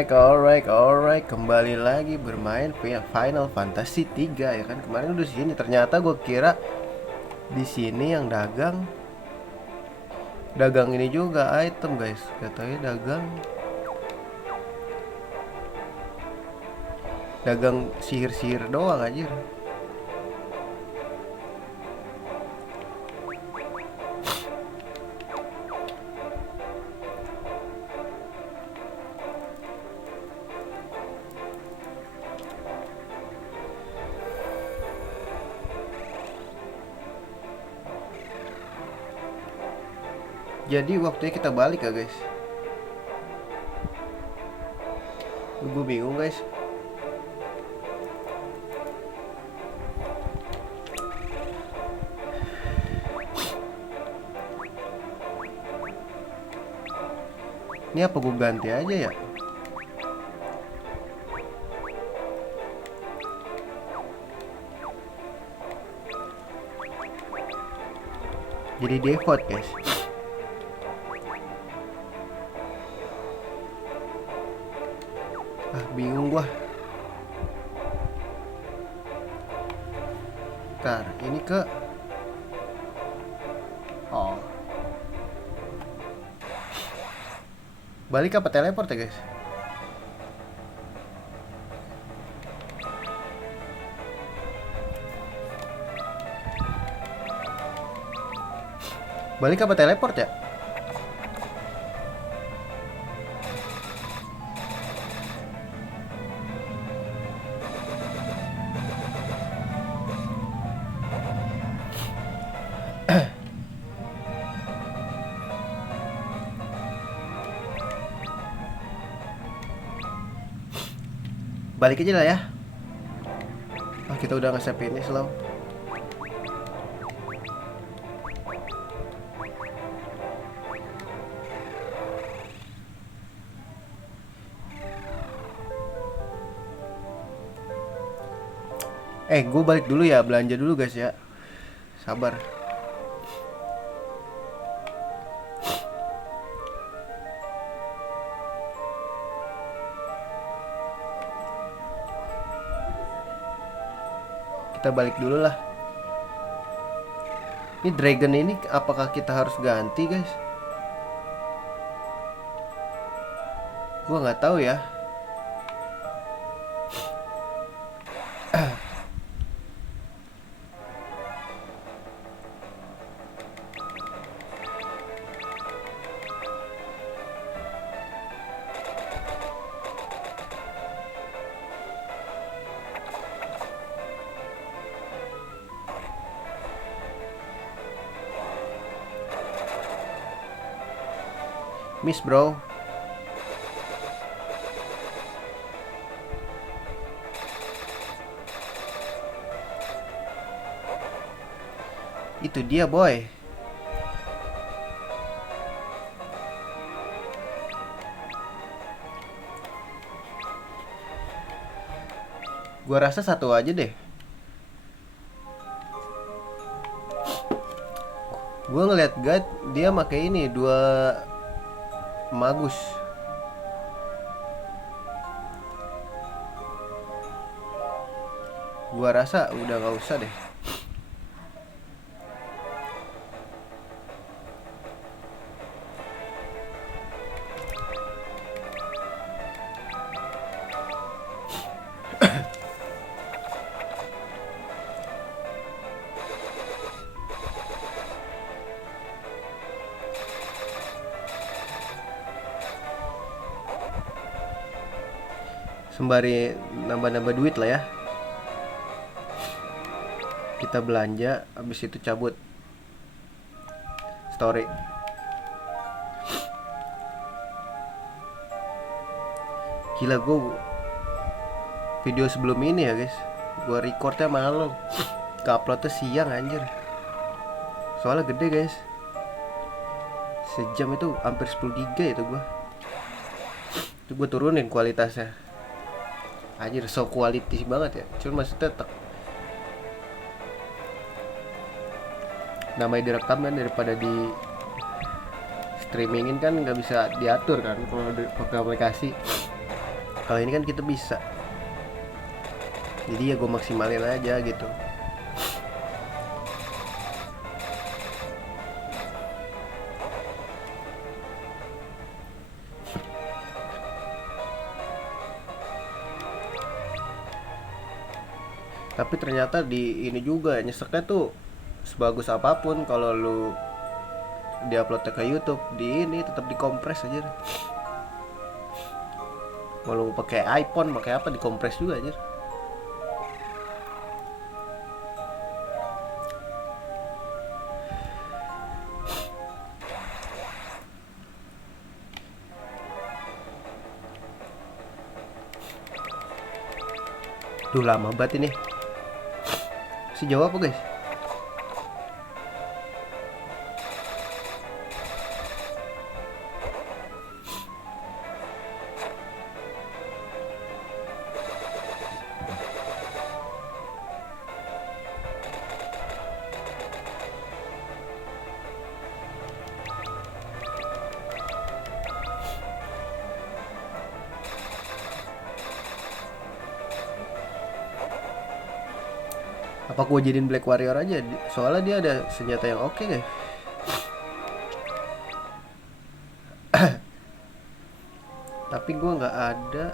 Alright, kembali lagi bermain Final Fantasy 3 ya kan. Kemarin udah sini, ternyata gue kira di sini yang dagang ini juga item guys. Katanya dagang sihir-sihir doang aja. Jadi waktunya kita balik ya guys. Gue bingung guys. Ini apa gue ganti aja ya? Jadi default guys. Bingung gua. Ntar ini ke balik apa teleport ya guys? Balik apa teleport ya? Balik aja lah ya. Kita udah nge-save ini slow. Gue balik dulu ya, belanja dulu guys ya. Sabar. Kita balik dulu lah. Ini dragon ini apakah kita harus ganti guys? Gua nggak tahu ya. Miss bro. Itu dia boy. Gua rasa satu aja deh. Gua ngeliat guide dia pakai ini 2 magus. Gua rasa udah nggak usah deh. Sembari nambah-nambah duit lah ya. Kita belanja, habis itu cabut. Story. Gila, gue video sebelum ini ya guys, gue recordnya malam, ke-uploadnya siang anjir. Soalnya gede guys, sejam itu hampir 10 giga itu gue. Itu gue turunin kualitasnya. Anjir, so quality banget ya. Cuma maksudnya namanya direkam kan, daripada di streamingin kan nggak bisa diatur kan kalau pakai aplikasi. Kalau ini kan kita bisa, jadi ya gue maksimalin aja gitu. Tapi ternyata di ini juga nyeseknya tuh, sebagus apapun kalau lu diupload ke YouTube, di ini tetap dikompres aja. Mau lu pakai iPhone, pakai apa, dikompres juga aja. Duh, lama banget ini. Si jawab apa guys? Apa gue jadiin Black Warrior aja? Soalnya dia ada senjata yang oke guys. Tapi gue nggak ada.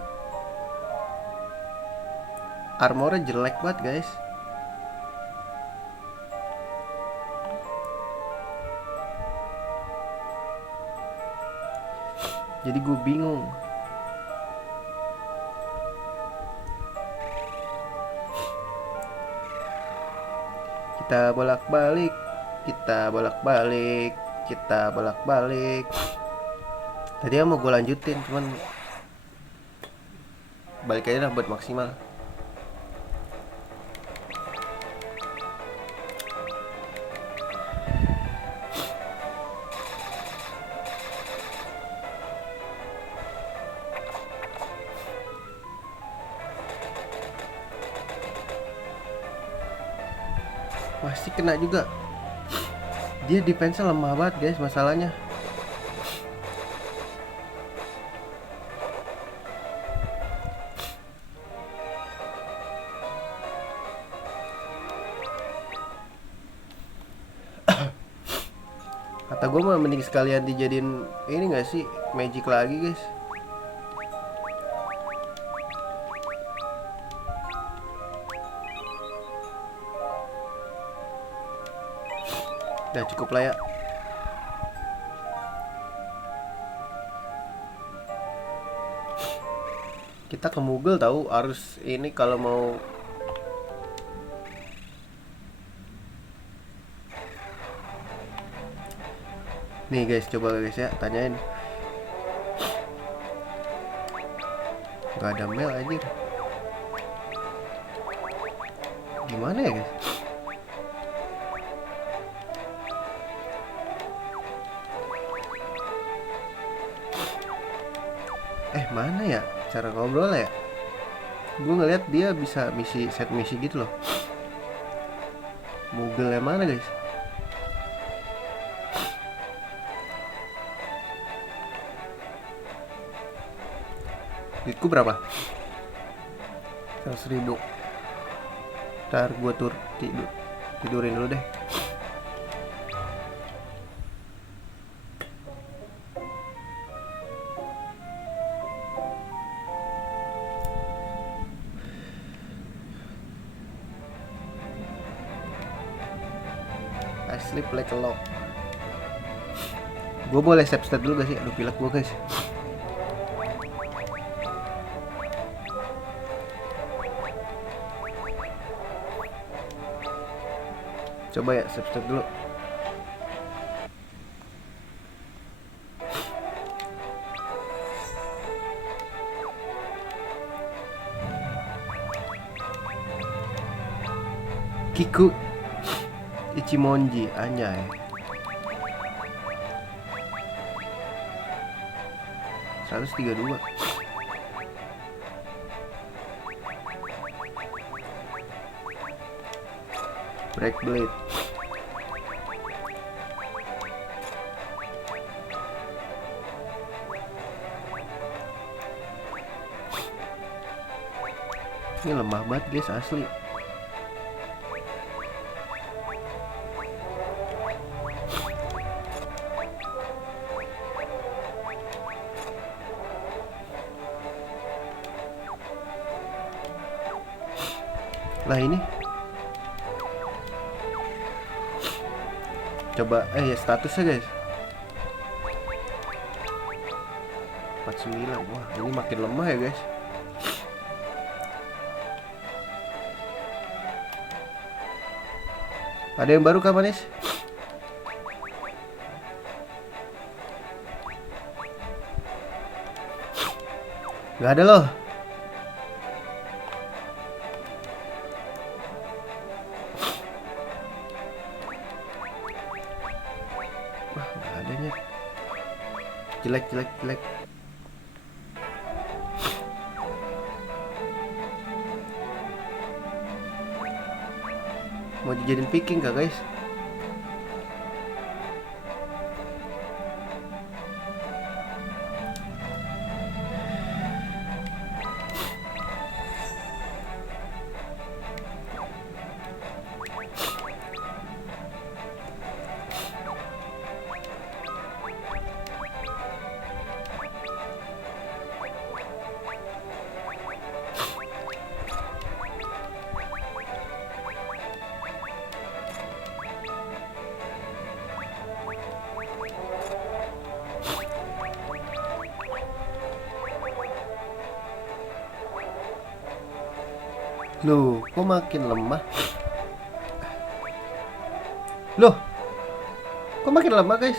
Armornya jelek banget guys. Jadi gue bingung. Kita bolak-balik, kita bolak-balik, kita bolak-balik. Tadi mau gue lanjutin, cuman balik aja lah buat maksimal. Masih kena juga. Dia defense-nya lemah banget guys, masalahnya. Kata gue mah mending sekalian dijadiin ini gak sih, magic lagi guys. Udah cukup lah ya. Kita ke Moogle tahu, harus ini kalau mau. Nih guys, coba guys ya, tanyain. Gak ada mail aja. Gimana ya guys? Mana ya cara ngobrol ya? Gue ngeliat dia bisa set misi gitu loh. Moogle yang mana guys? Duitku berapa? 100.000. Ntar gue tidurin dulu deh. I sleep like a log. Gue boleh save stat dulu gak sih? Aduh, pilek gue guys. Coba ya, save stat dulu. Kiku Ichimonji, anjay. $132. Break blade. Ini lemah banget guys, asli. Lah ini coba ya statusnya guys, 49. Wah ini makin lemah ya guys. Ada yang baru kah Manis? Gak ada loh. Wah gak adanya. Jelek. Mau dijadiin picking kah guys? Loh, kok makin lemah? Loh, kok makin lemah guys?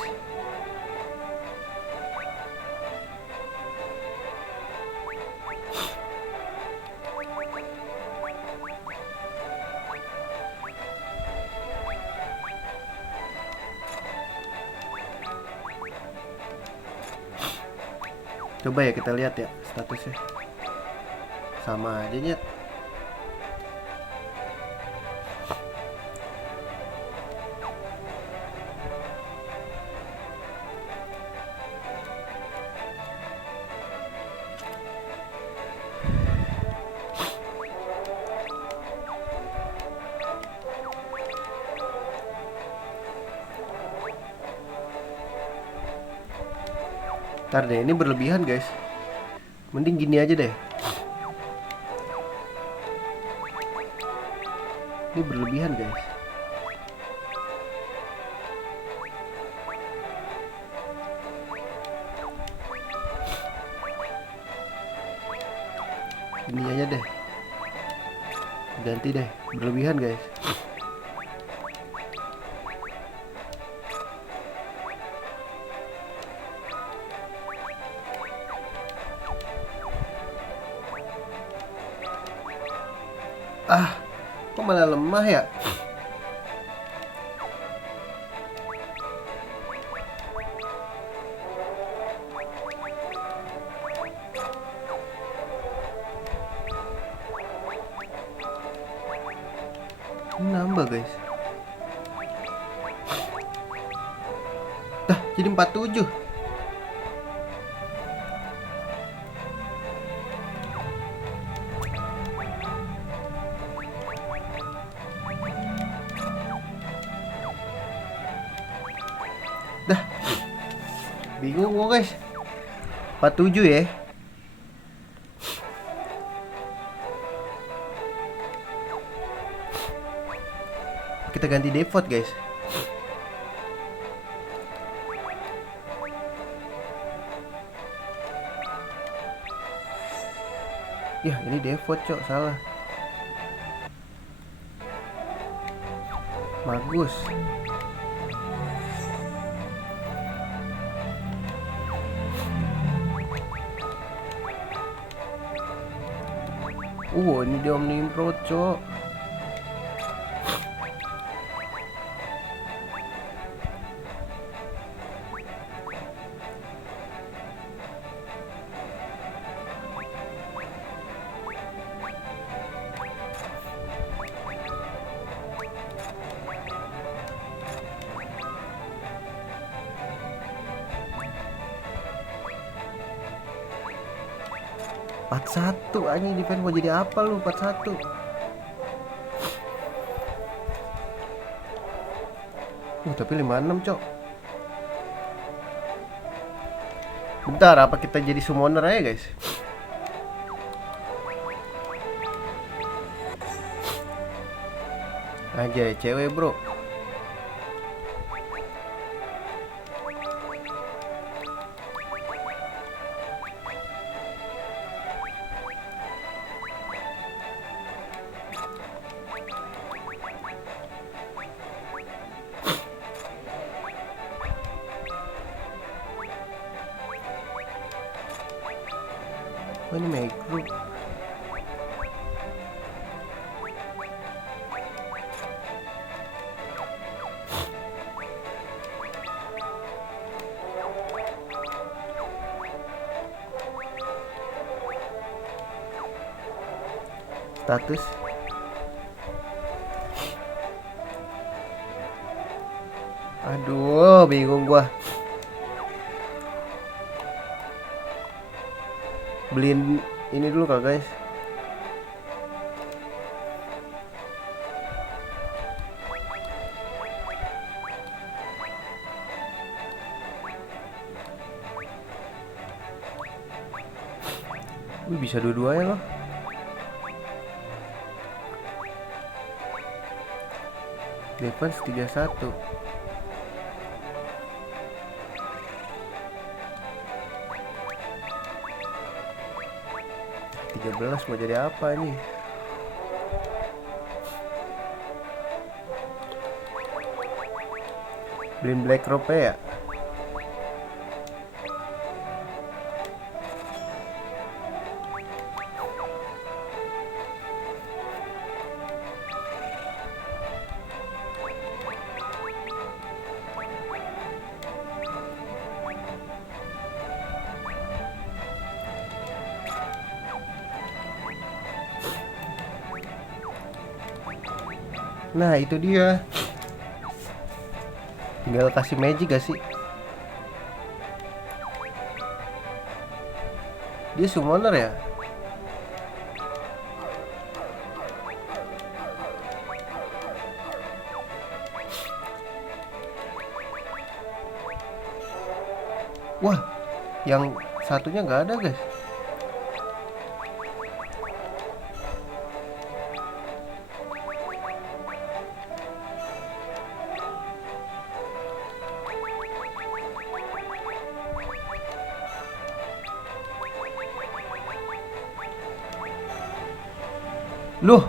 Coba ya kita lihat ya statusnya. Sama aja nyet. Ntar deh, ini berlebihan guys. Mending gini aja deh. Ini berlebihan guys. Ini aja deh. Ganti deh, berlebihan guys. Kok malah lemah ya? Nambah guys. Dah jadi 47. Dah bingung gua guys. 47 ya. Kita ganti default guys. Ya ini default cok, salah. Bagus. Ini dia Omnium Pro cok. 41 anjing, defense mau jadi apa lu 41? Tapi 56 cok. Bentar, apa kita jadi summoner aja guys? Aja cewek bro. Oh ini micro. Status. Aduh, bingung gua. Beliin ini dulu kak guys. Bisa dua-duanya loh. Defense 31. Mau jadi apa nih? Beliin Black Robe ya? Nah itu dia. Tinggal kasih magic gak sih? Dia summoner ya? Wah, yang satunya nggak ada guys. Loh,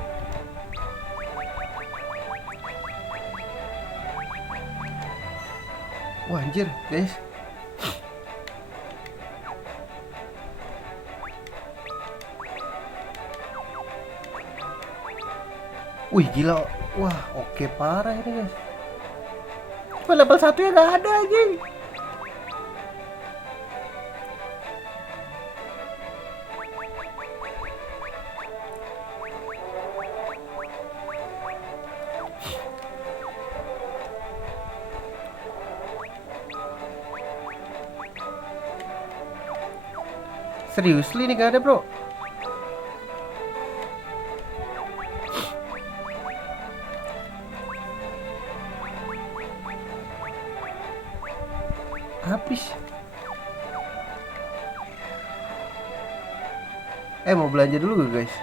wah anjir guys. Wih gila. Wah oke parah ini guys. Cuma level 1 ya gak ada aja. Seriously nih gak ada bro. Habis. Mau belanja dulu gak guys?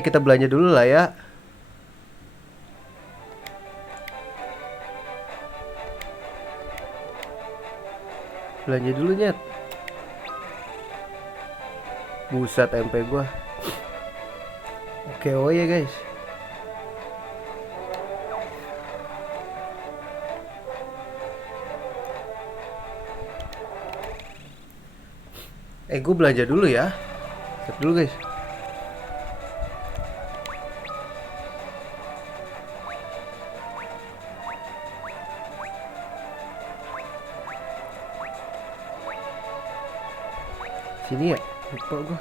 Kita belanja dulu lah ya. Belanja dulu nyet. Buset MP gua. Oke oh ya guys. Gue belanja dulu ya. Save dulu guys. Sini ya, lupa gua.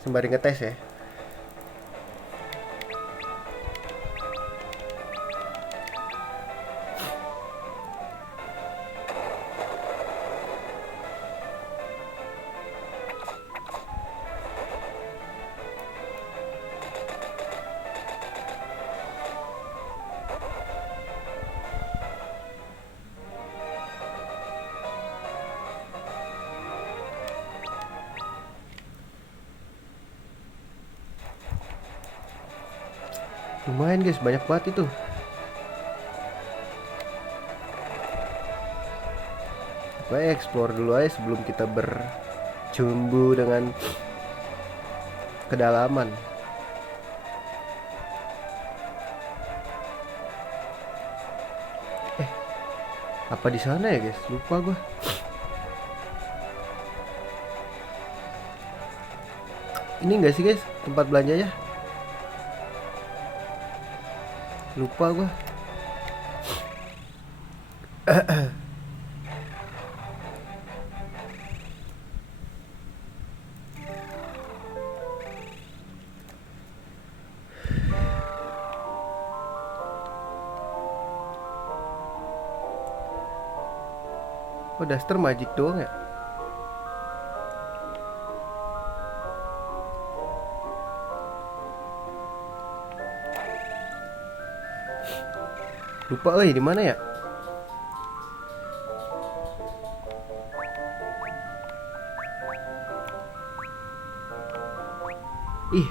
sembari ngetes ya. Lumayan guys, banyak banget itu. Pokoknya explore dulu aja sebelum kita bercumbu dengan kedalaman. Apa di sana ya guys? Lupa gue. Ini enggak sih guys tempat belanjanya? Lupa gue. Oh, Duster magic doang ya? Lupa di mana ya? Ih.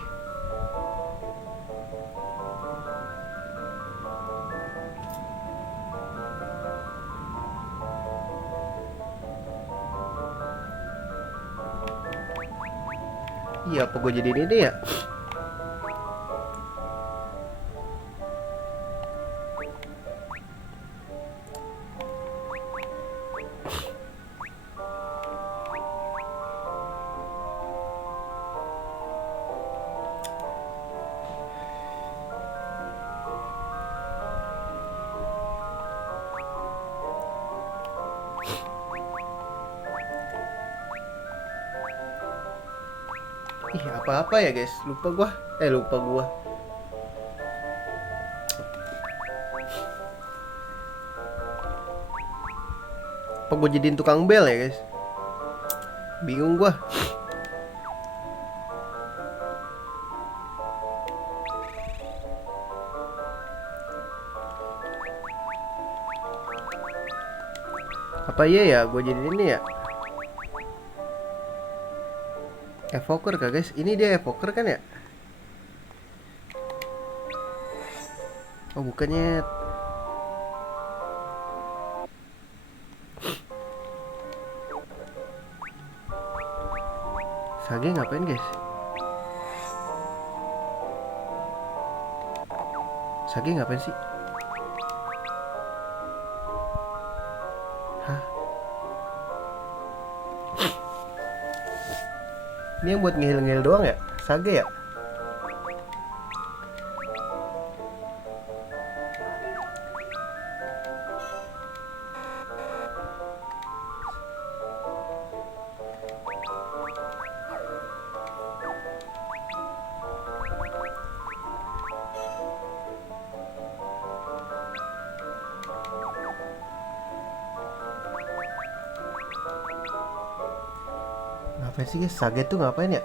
Iya, apa gue jadi ini ya? Ih, apa-apa ya guys? Lupa gua. Lupa gua. Apa gua jadiin tukang bel ya guys? Bingung gua. Apa iya ya gua jadiin ini ya? Evoker kah guys? Ini dia evoker kan ya? Oh bukannya. Sage ngapain guys? Sage ngapain sih? Hah? Ini yang buat ngehil-ngehil doang ya? Sage ya? Ngapain sih guys? Sage tuh ngapain ya?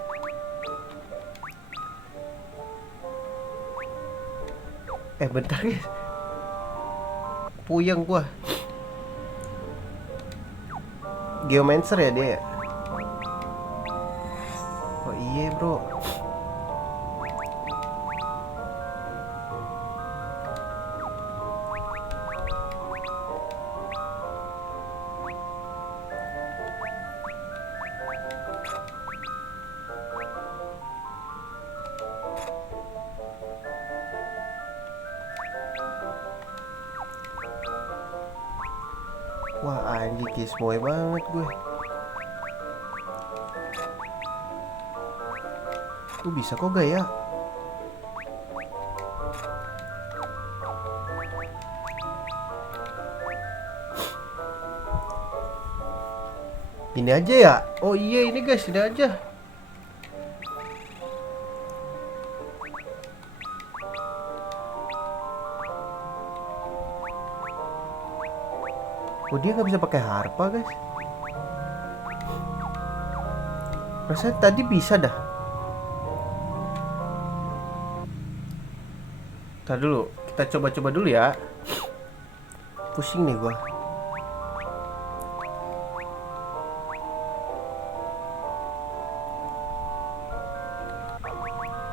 Bentar guys. Puyeng gua. Geomancer ya dia ya? Oh iya bro. Wah anjing kismoy banget gue. Bisa kok gak ya? Ini aja ya? Oh iya ini guys, ini aja. Oh, dia nggak bisa pakai harpa, guys. Rasanya tadi bisa dah. Ntar dulu, kita coba-coba dulu ya. Pusing nih gua.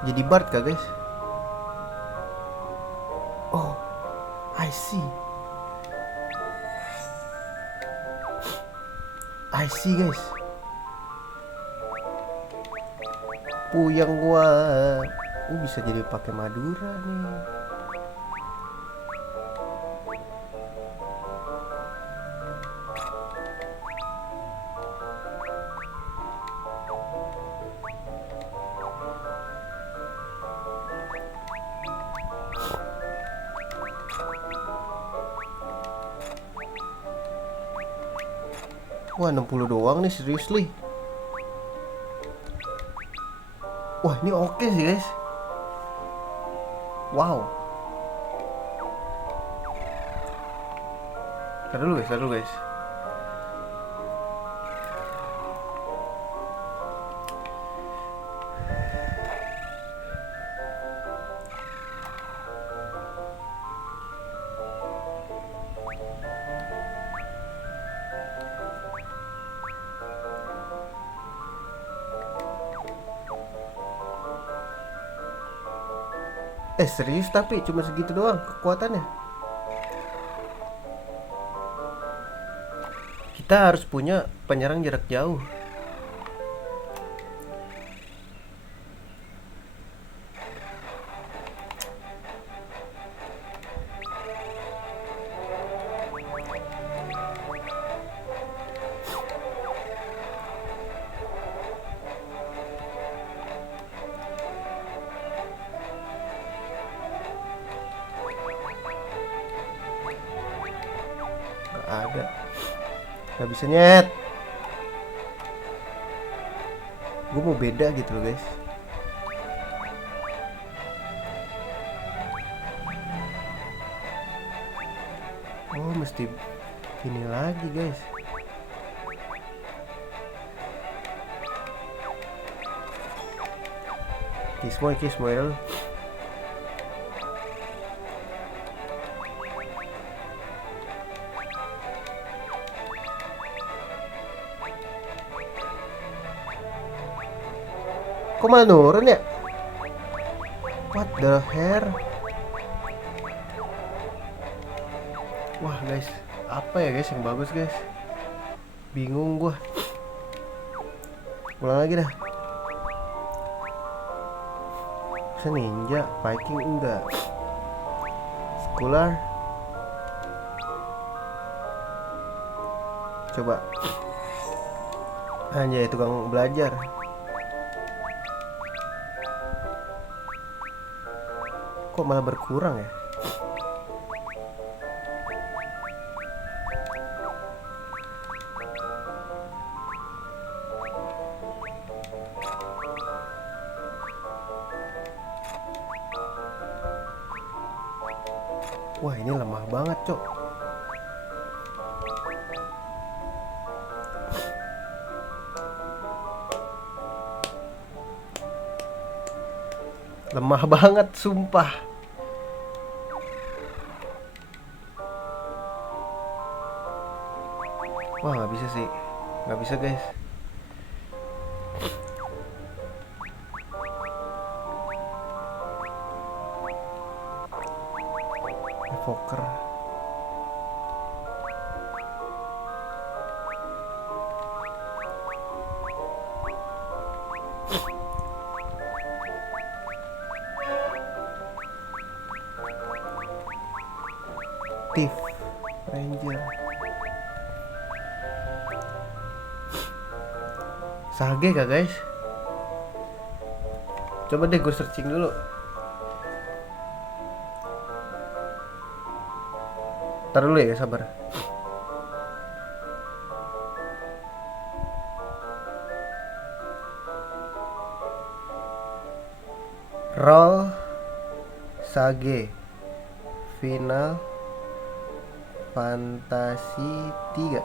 Jadi Bard kah, guys? Oh, I see. I see, guys. Puyeng gua. Bisa jadi pakai Madura nih. Wah, 60 doang nih, seriously. Wah, ini oke sih, guys. Wow. Taruh dulu guys. Serius tapi cuma segitu doang kekuatannya. Kita harus punya penyerang jarak jauh. Ada, nggak bisa nyet. Gue mau beda gitu loh, guys. Oh, mesti ini lagi, guys. Kismoy. Kok malah nurun ya? What the hell? Wah, guys, apa ya, guys, yang bagus, guys? Bingung gua. Ulang lagi dah. Bisa ninja, Viking enggak. Scholar. Coba. Anjay, tukang belajar. Kok malah berkurang ya? Wah, ini lemah banget, cok. Lemah banget, sumpah. Wah, nggak bisa sih. Nggak bisa, guys. Evoker. Thief Ranger. Sage kah, guys? Coba deh gue searching dulu. Ntar dulu ya, sabar. Roll Sage Final Fantasy 3.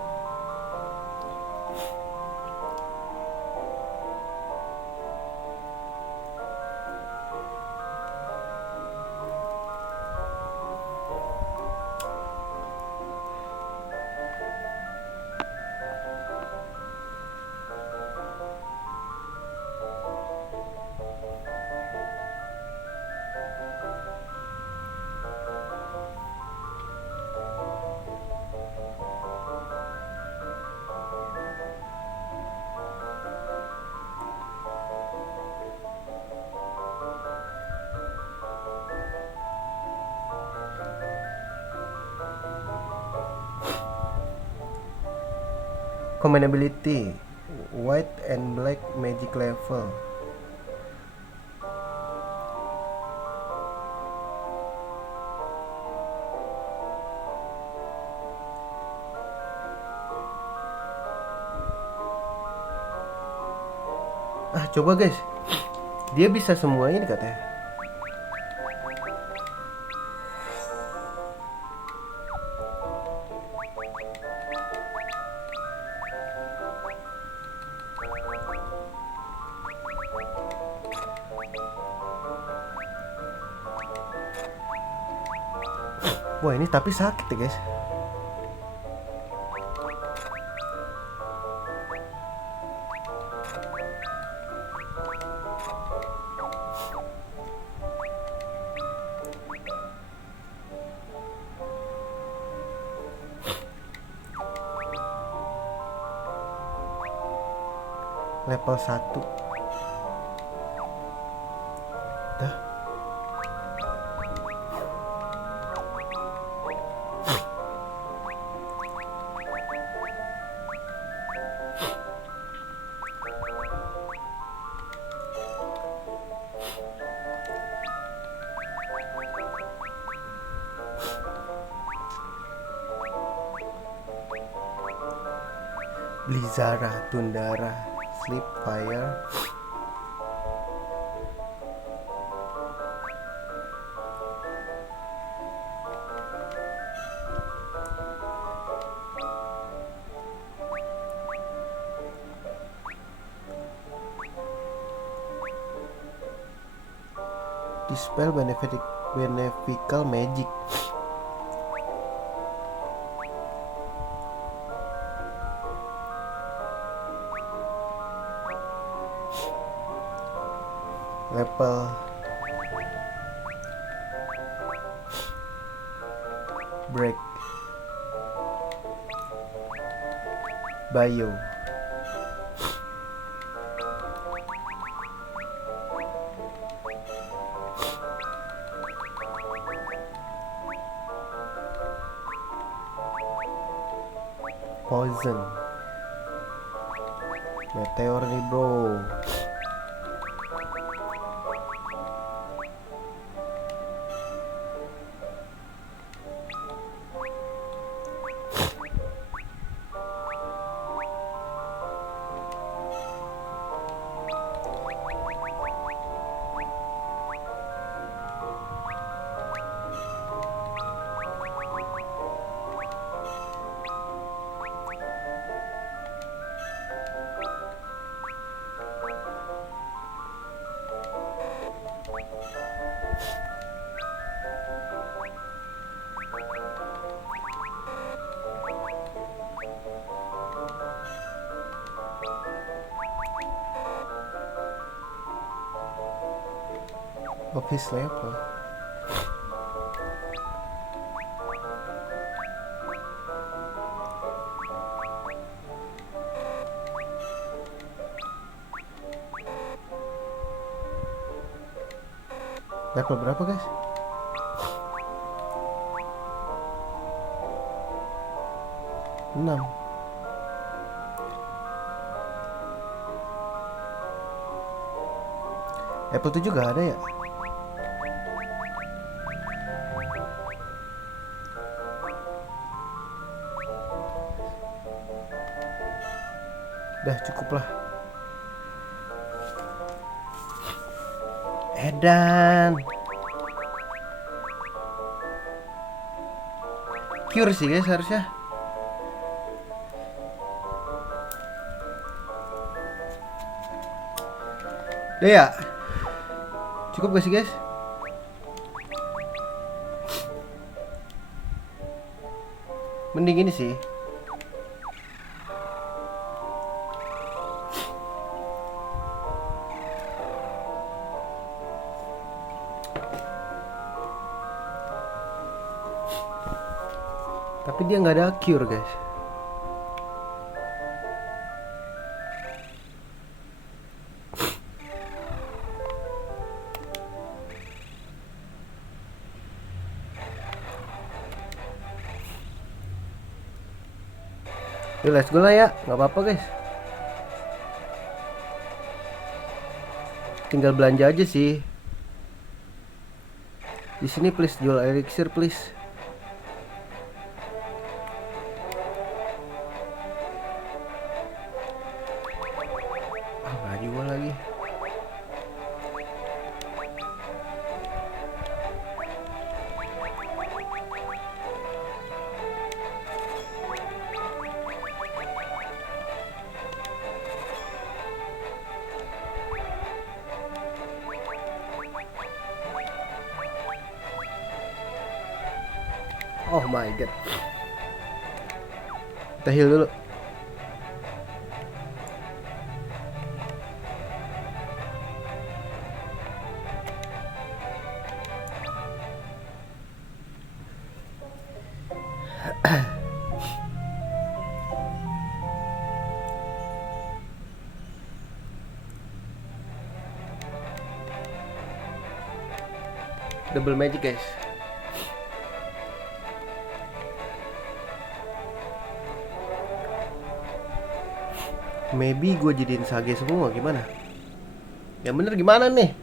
Combinability white and black magic level. Coba guys, dia bisa semua ini katanya. Wah, ini tapi sakit ya guys. Level 1. Dah. Blizzara, Tundara, Sleep, Fire. Dispel beneficial magic. Level break bio. Poison. Meteor nih bro. Office level. Level berapa guys? Enam. Apple 7 gak ada ya? Udah cukup lah. Edan. Cure sih guys harusnya. Udah ya? Cukup gak sih guys? Mending ini sih. Tapi dia nggak ada cure guys. Yuk let's go lah ya, nggak apa-apa guys. Tinggal belanja aja sih. Di sini please jual elixir please. Ah nggak jual lagi. Oh my god. Kita heal dulu. Double magic guys. Maybe gue jadiin sage semua gimana? Yang bener gimana nih?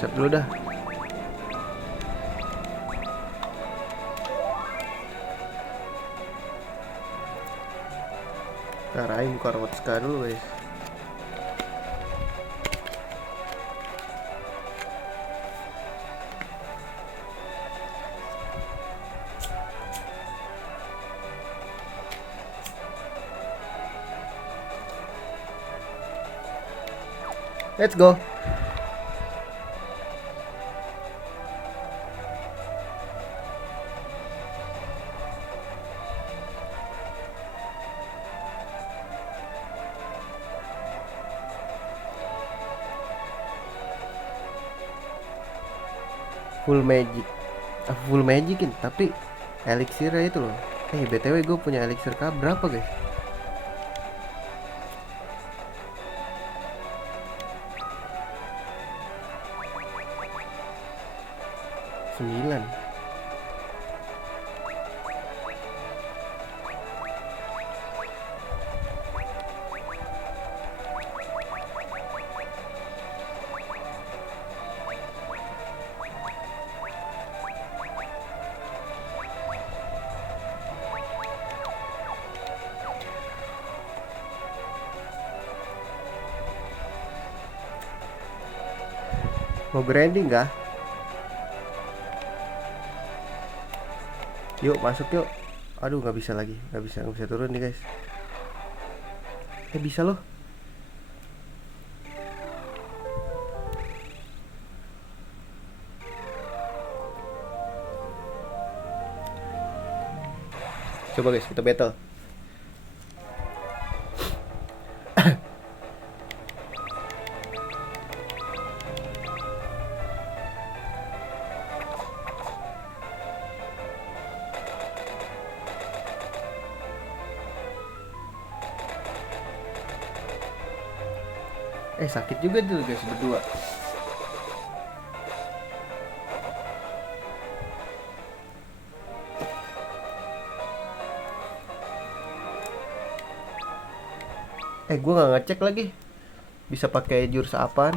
Set dulu dah. Ntar aing buka rawat ska dulu guys. Let's go. Full magic. Full magicin tapi elixirnya itu loh. BTW gue punya elixir berapa guys? 9. Mau grinding kah? Yuk masuk yuk. Aduh nggak bisa lagi, nggak bisa turun nih guys. Bisa loh. Coba guys kita battle. Sakit juga dulu guys berdua. Gue nggak ngecek lagi bisa pakai jurus apaan.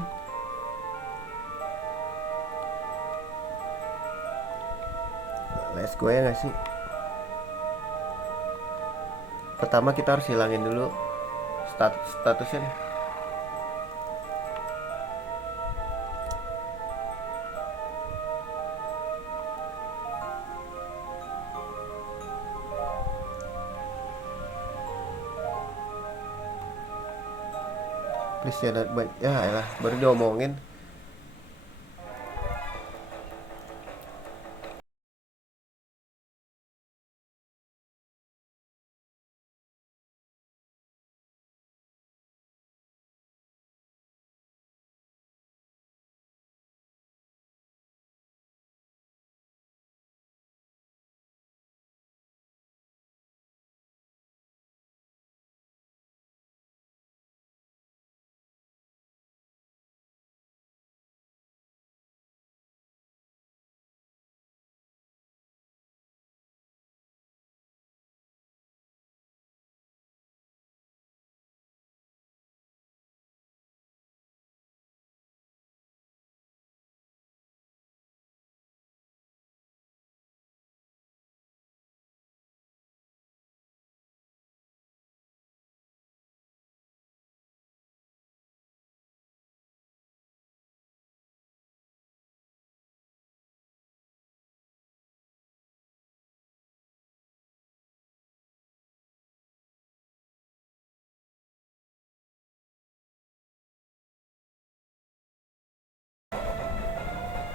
Let's go ya nggak sih? Pertama kita harus hilangin dulu statusnya nih. Please jangan ya elah, baru diomongin.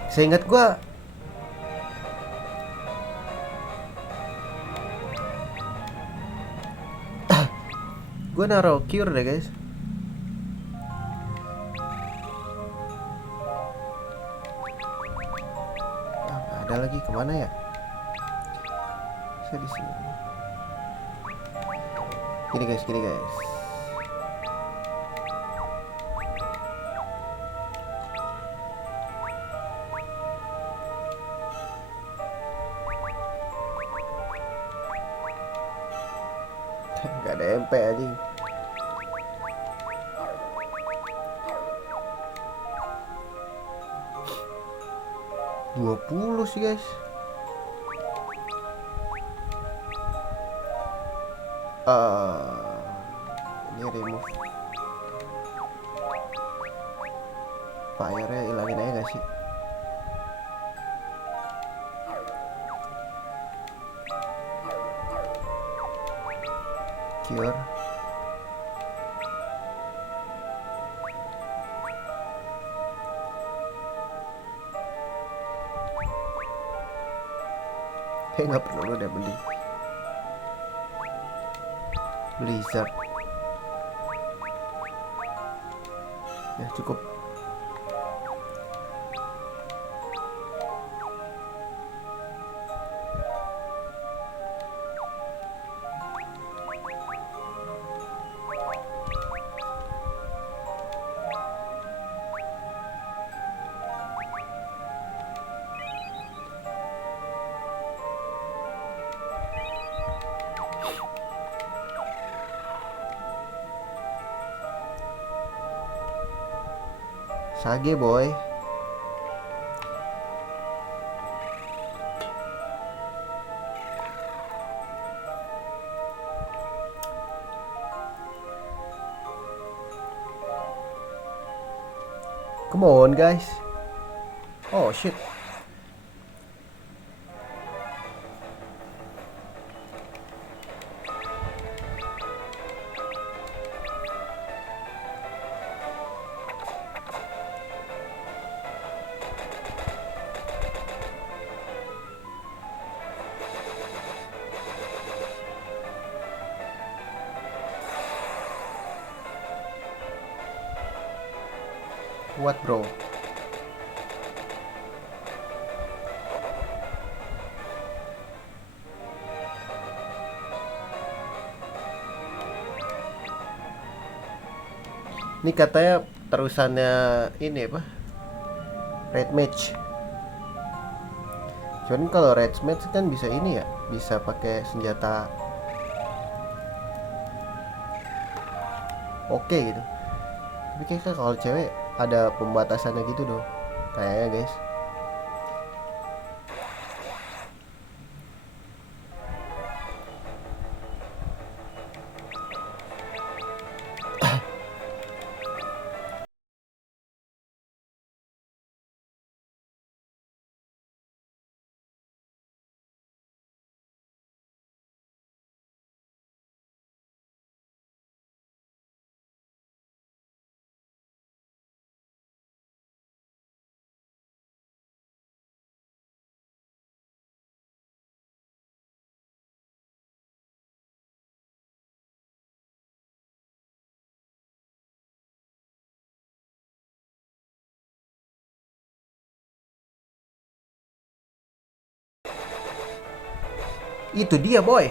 Seingat gua naruh cure deh guys. Nggak ada lagi, kemana ya? Saya di sini. Gini guys. Gak ada MP anjing. $20 sih guys. Ini remove fire-nya, hilangin aja gak sih? Cure. Nggak perlu deh, mending Blizzard. Ya cukup. Sage boy. Come on guys. Oh shit. What bro? Ini katanya terusannya ini apa? Red Mage. Cuman kalau Red Mage kan bisa ini ya, bisa pakai senjata oke gitu. Tapi kayaknya kalau cewek ada pembatasannya gitu dong. Kayaknya guys. Itu dia boy.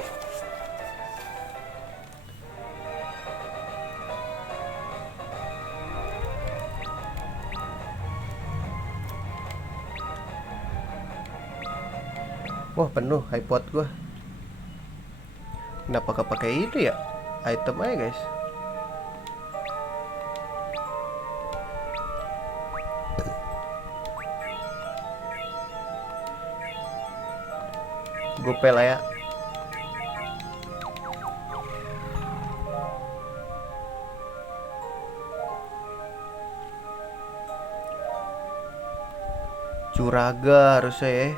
Wah penuh iPod gua. Kenapa kepake itu ya? Item aja guys. Gopay lah ya. Curaga harusnya ya.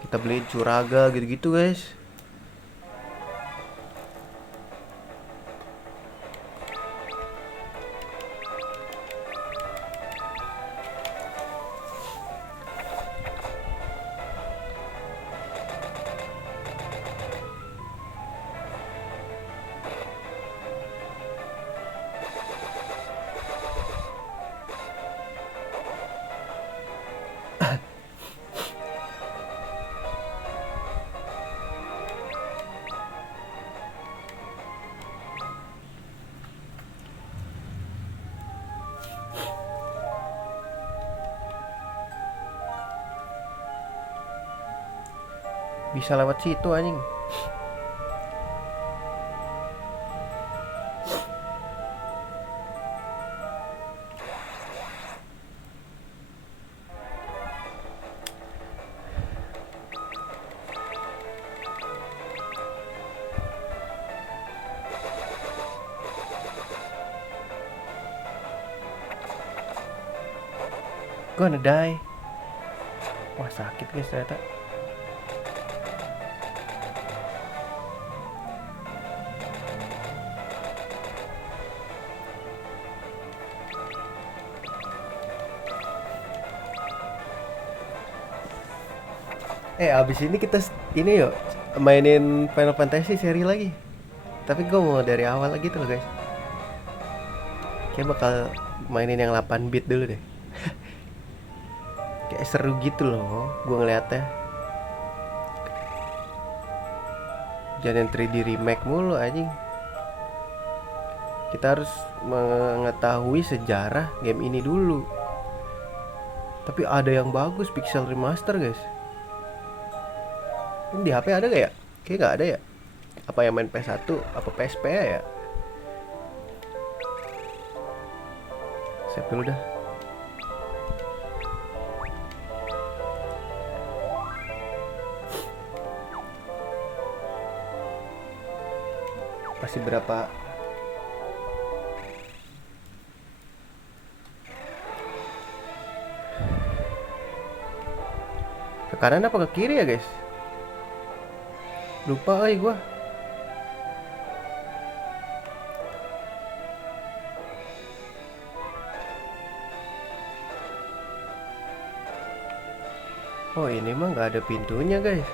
Kita beliin curaga gitu-gitu guys. Bisa lewat situ anjing. Gonna die. Wah sakit guys ternyata. Abis ini kita ini yuk mainin Final Fantasy seri lagi. Tapi gue mau dari awal lagi tuh loh guys. Kayak bakal mainin yang 8 bit dulu deh. Kayak seru gitu loh gue ngeliatnya. Jangan yang 3D remake mulu anjing. Kita harus mengetahui sejarah game ini dulu. Tapi ada yang bagus pixel remaster guys. Ini di HP ada gak ya? Kayaknya gak ada ya. Apa yang main PS1 apa PSP ya? Save dulu dah. Masih berapa? Ke kanan apa ke kiri ya guys? Lupa gua. Oh ini mah nggak ada pintunya guys.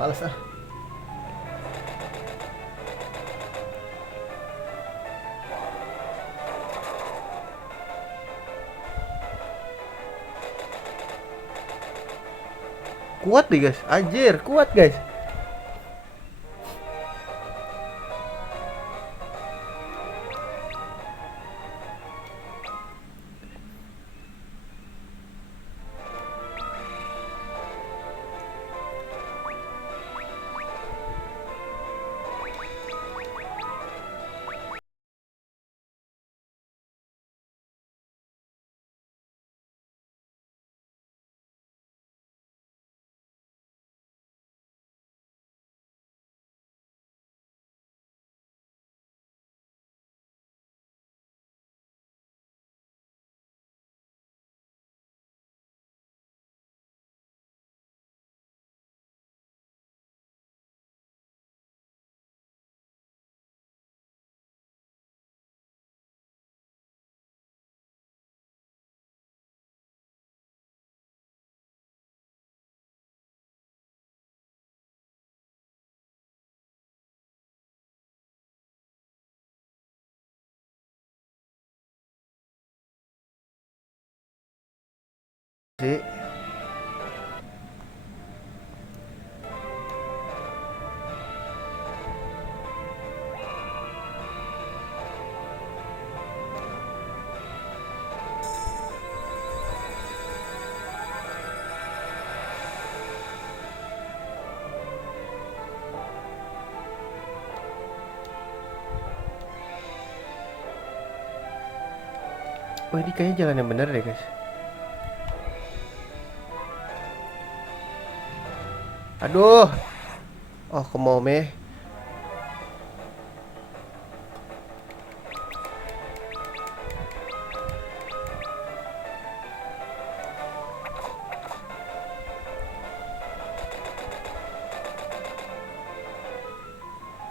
Males ah. Kuat nih guys, anjir kuat guys. Sih. Wah ini kayaknya jalan yang bener deh guys. Aduh. Oh kemome.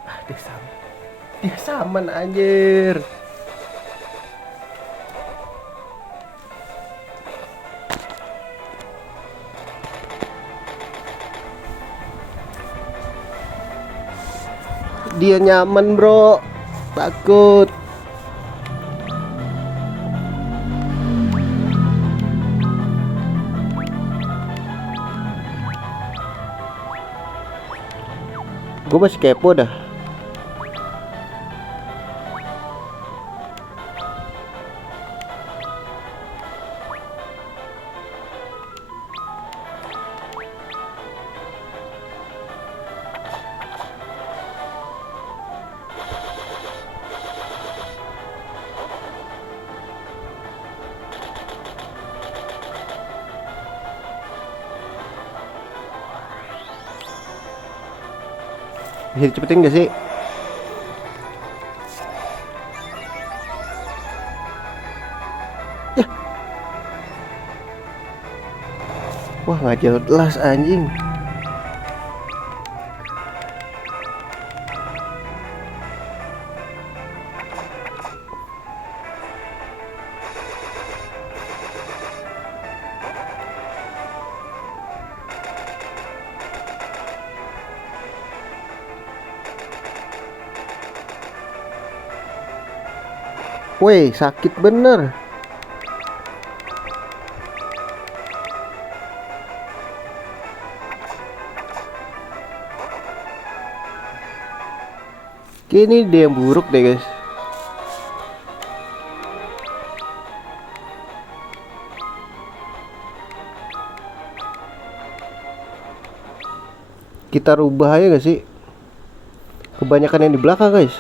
Ah dia sama. Dia saman anjir. Dia nyaman bro. Takut. Gue masih kepo dah. Bisa dicepetin gak sih? Ya. Wah nggak jelas anjing. Woi sakit bener. Kini dia yang buruk deh guys. Kita rubah aja gak sih? Kebanyakan yang di belakang guys.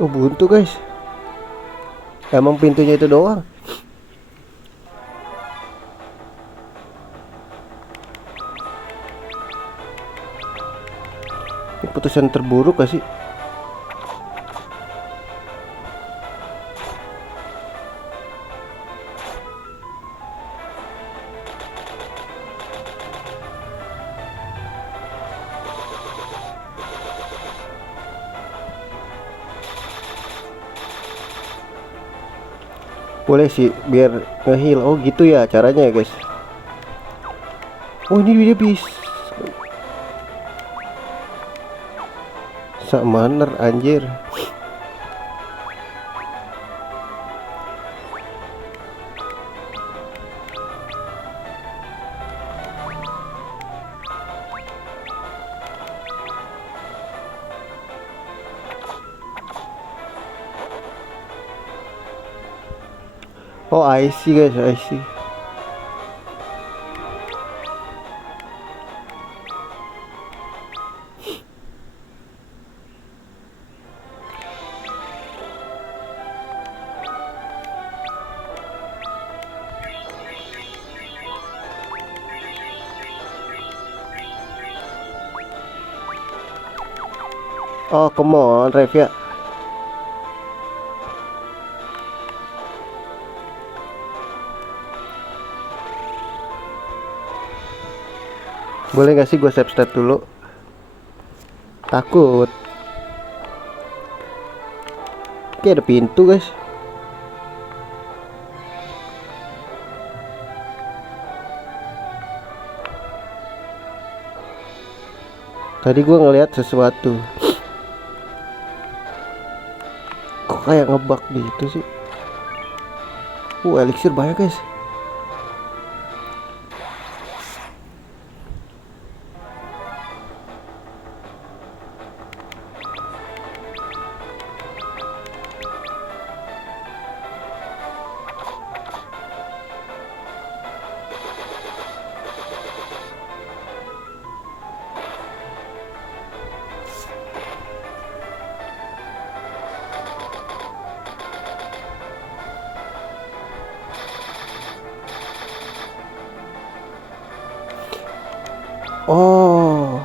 Oh buntu guys, emang pintunya itu doang. Ini putusan terburuk gak sih? Boleh sih biar ngeheal. Oh gitu ya caranya ya guys. Oh ini dia bisa samaner anjir. Oh I see guys, I see. Oh come on Rev ya. Boleh gak sih gue save state dulu? Takut. Kayak ada pintu guys. Tadi gue ngeliat sesuatu. Kok kayak ngebug gitu sih? Elixir banyak guys. Oh,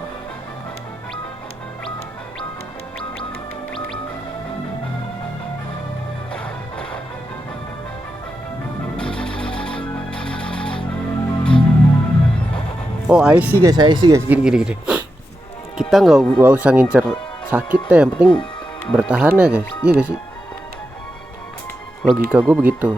oh I see guys, gini gini gini. Kita nggak usah ngincer sakit deh, yang penting bertahan ya guys. Iya gak sih? Logika gue begitu.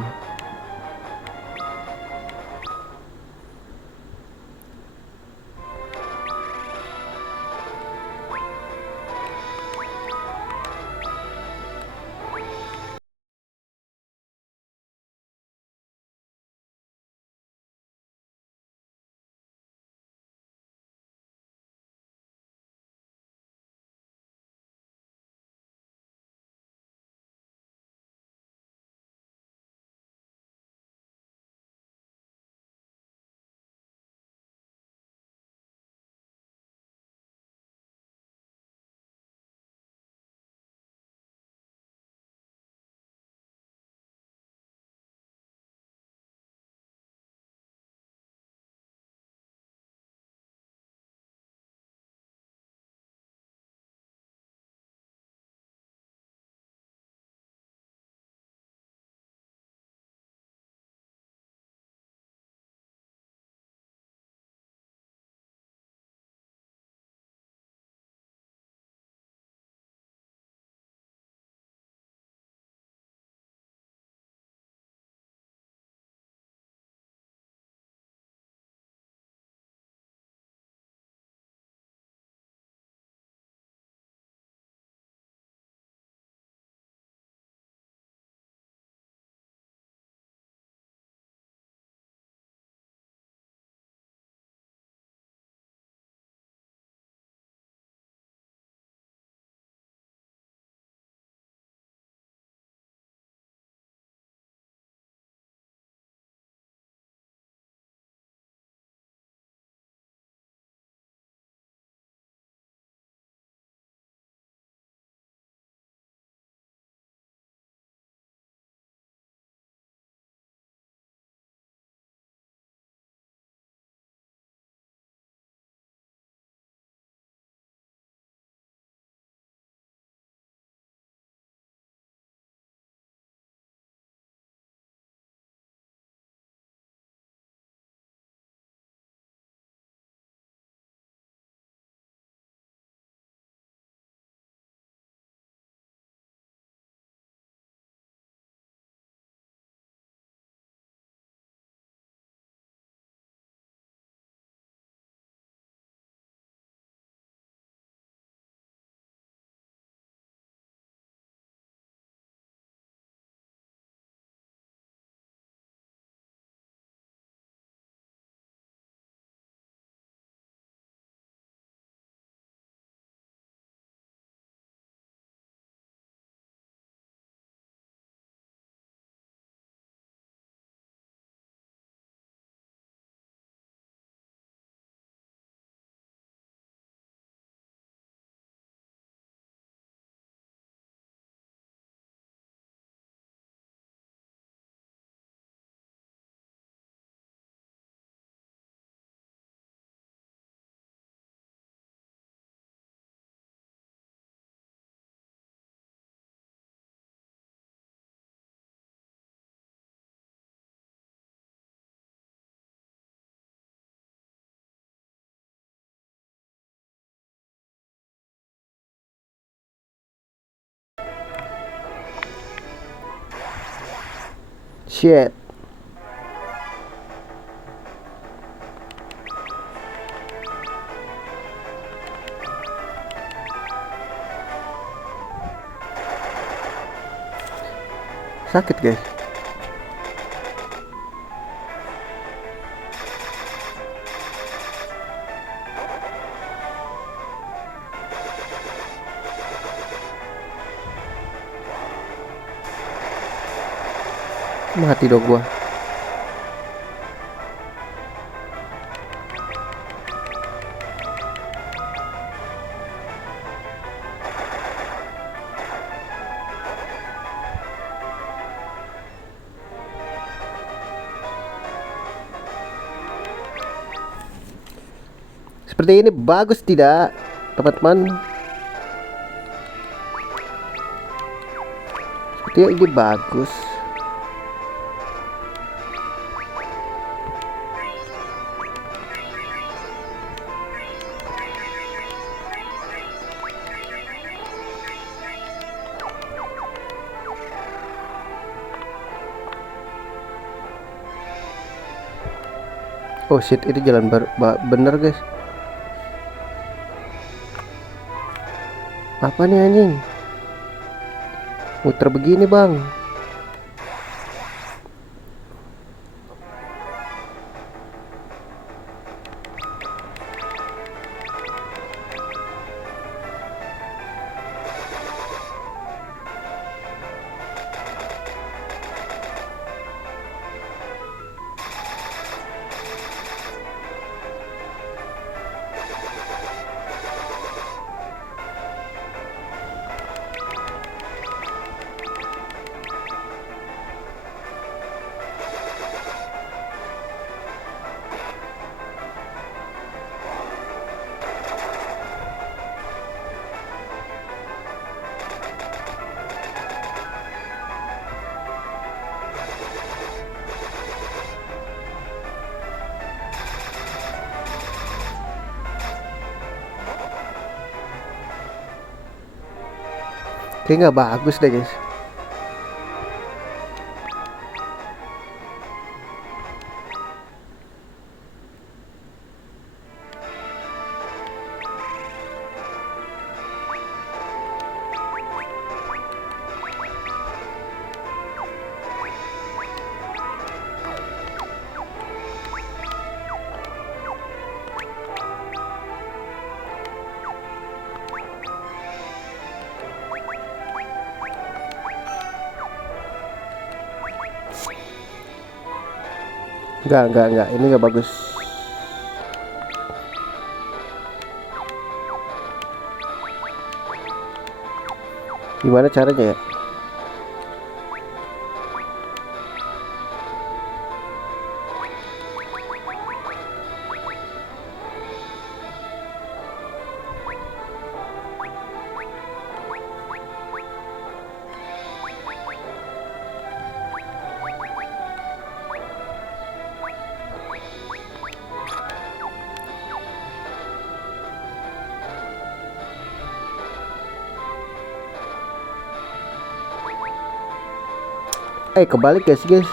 Shit. Sakit guys. Mati dong gua. Seperti ini bagus tidak, teman-teman? Seperti ini bagus. Oh shit, ini jalan bener guys. Apa nih anjing? Muter begini bang. Kayak nggak bagus deh guys. Enggak, ini enggak bagus. Gimana caranya ya? Kebalik guys guys.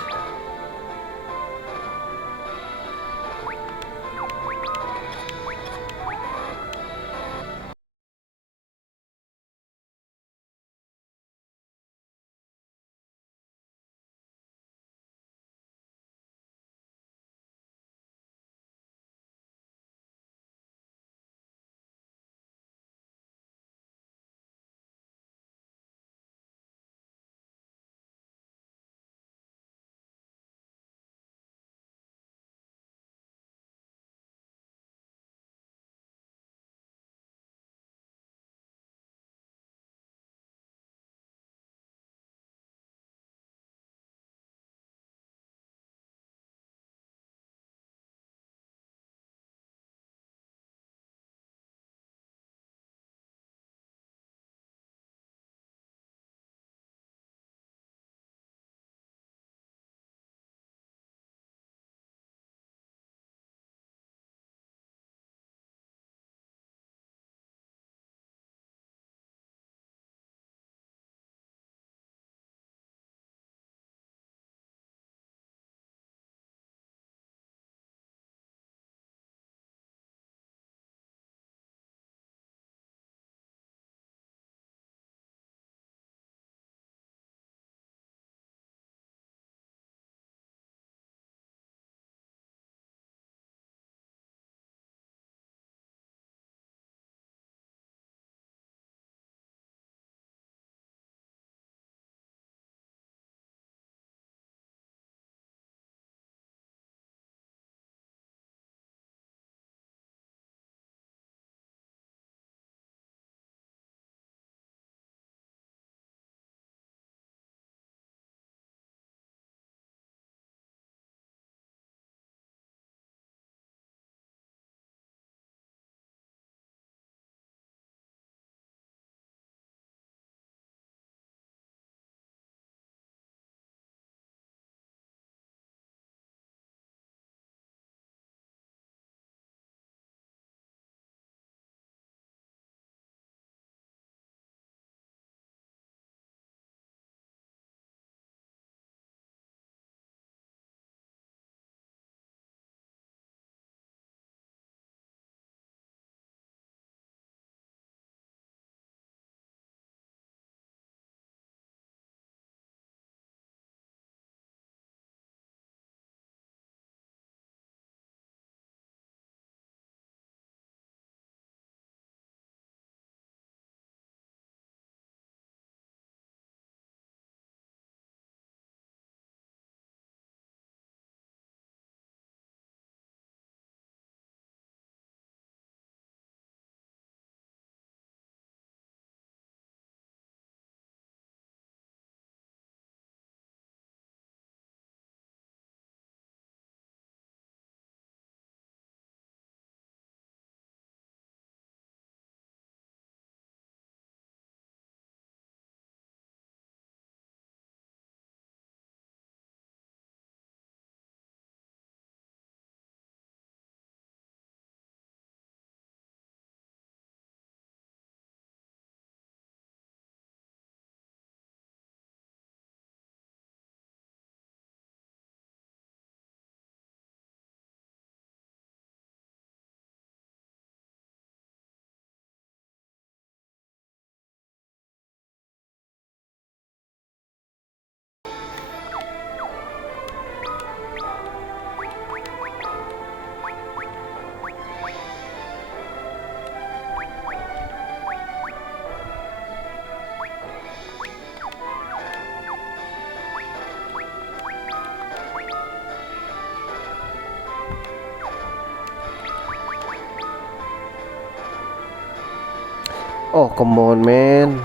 Oh, come on, man.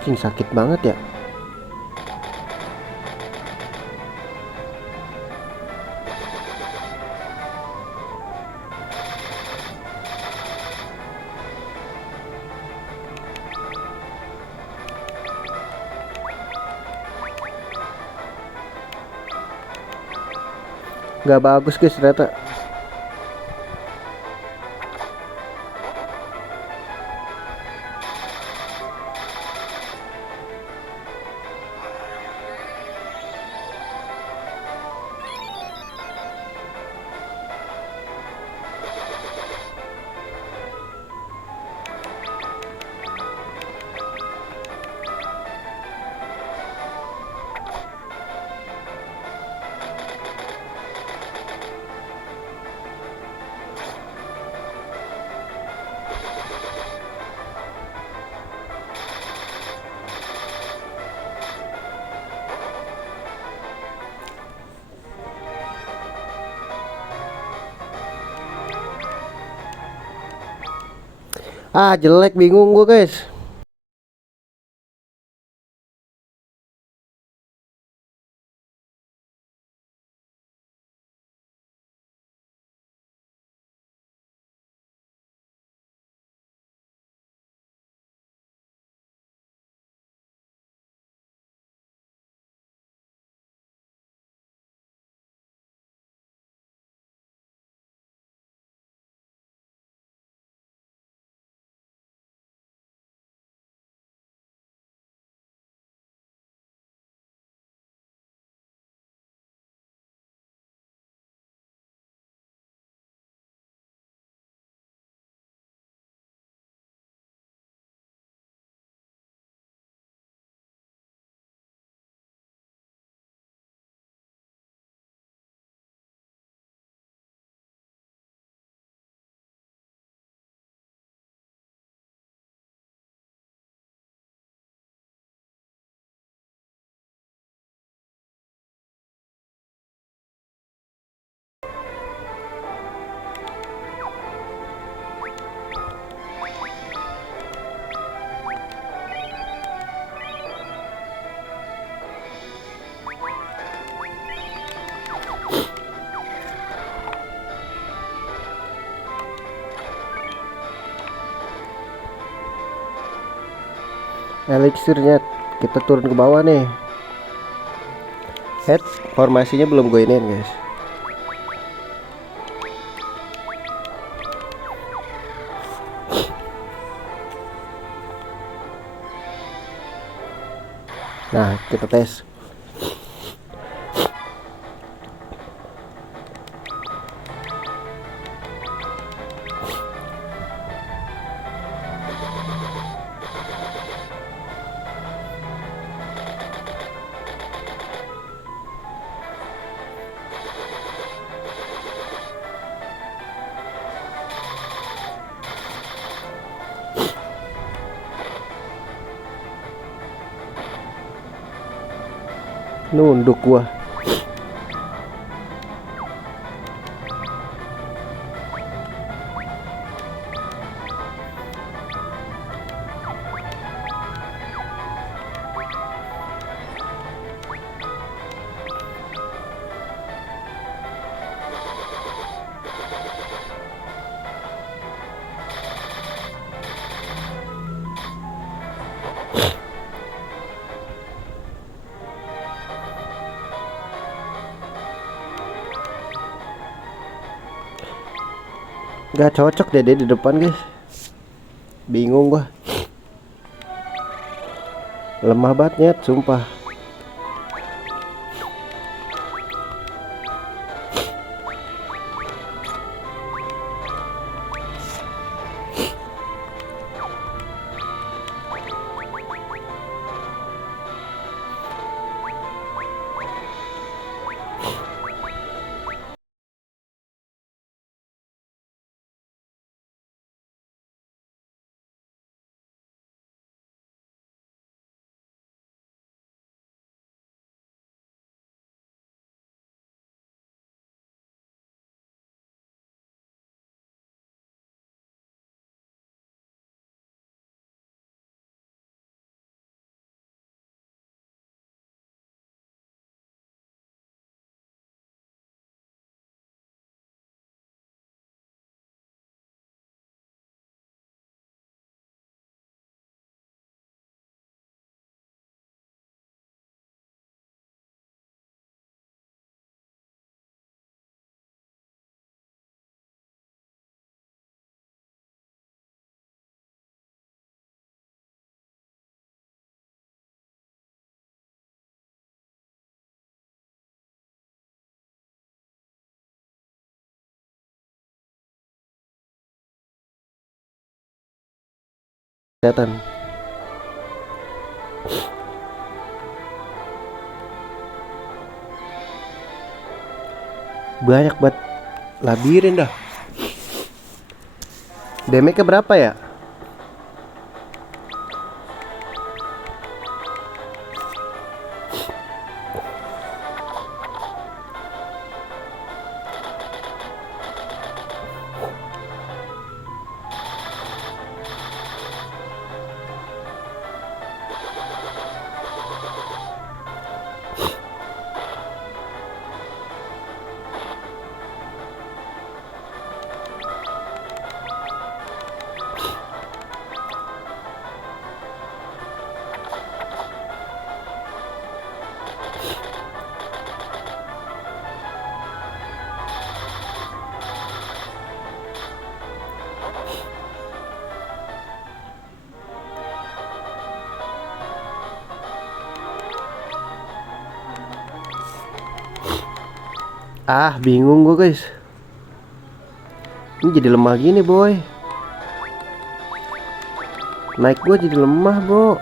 Cing, sakit banget ya. Nggak bagus guys ternyata. Ah, jelek, bingung gue guys. Elixirnya kita turun ke bawah nih. Head formasinya belum gue iniin guys. Nah, kita tes. Nunduk gua. Gak cocok deh dia di depan guys. Bingung gua. Lemah banget nyet, sumpah. Kelihatan. Banyak banget labirin dah. Damage-nya berapa ya? Ah, bingung gue guys. Ini jadi lemah gini boy. Naik gue jadi lemah bro.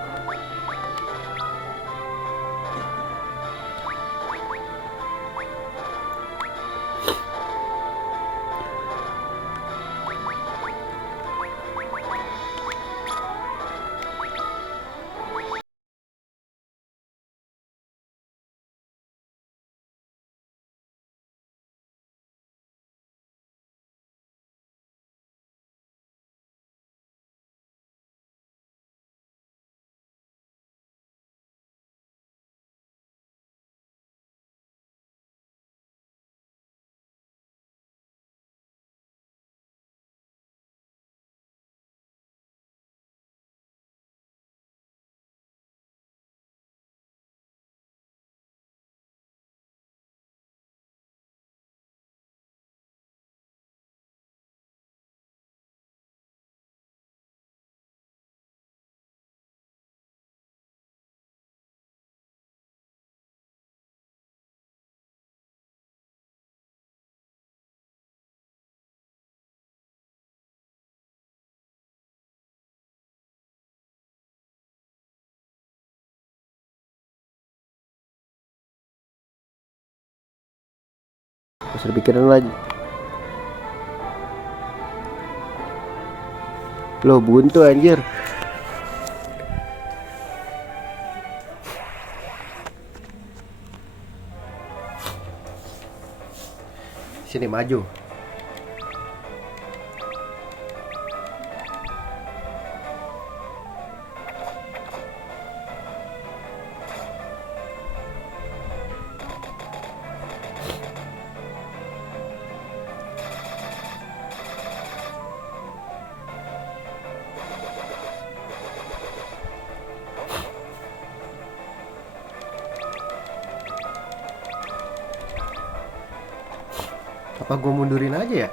Masih pikiran lagi. Loh buntu anjir. Sini maju. Apa gue mundurin aja ya?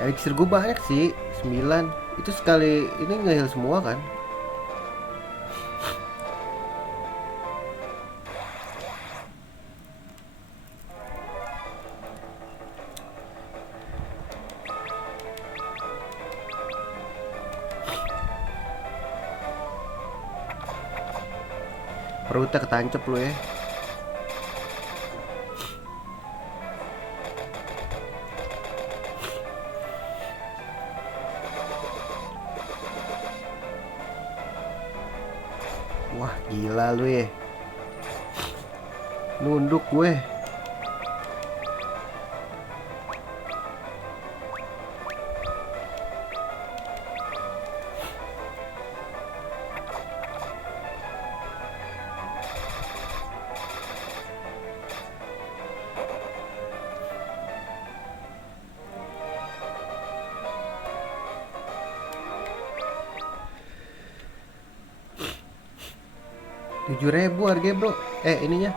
Elixir gue banyak sih, 9. Itu sekali ini nge-heal semua kan? Perutnya ketancep lu ya. Wah gila lu ya. Nunduk gue. 7.000 harganya bro. Ininya.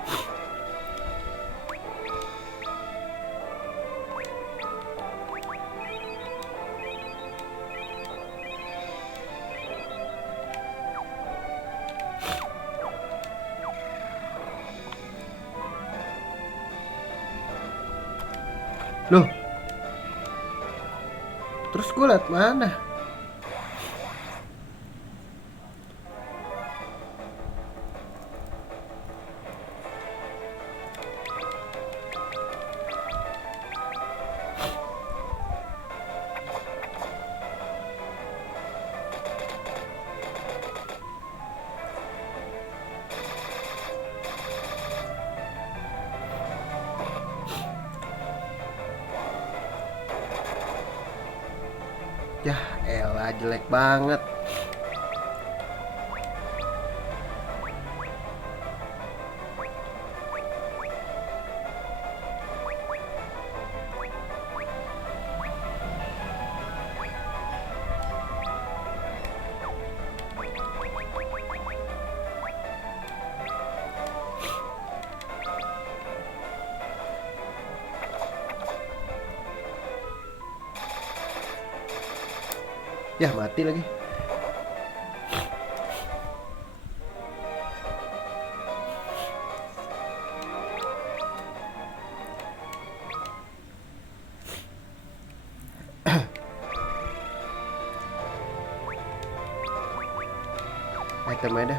Loh, terus gue liat mana? Yah elah, jelek banget. Yah mati lagi. Item ada.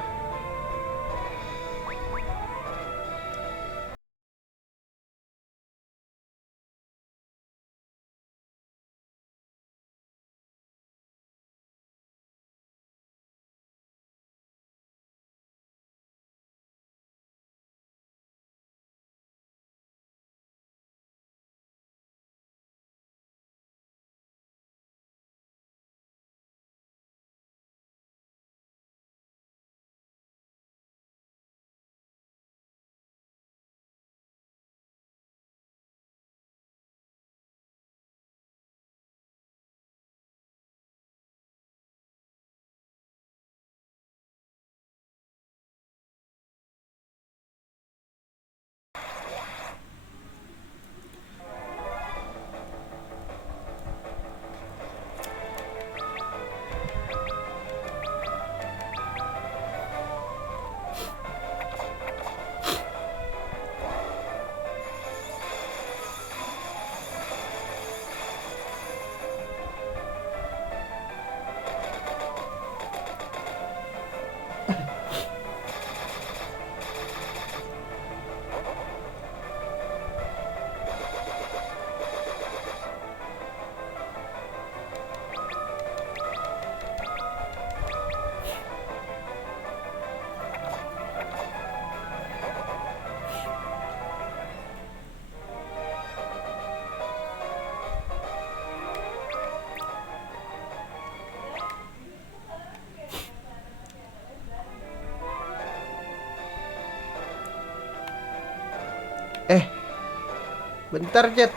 Bentar Jet,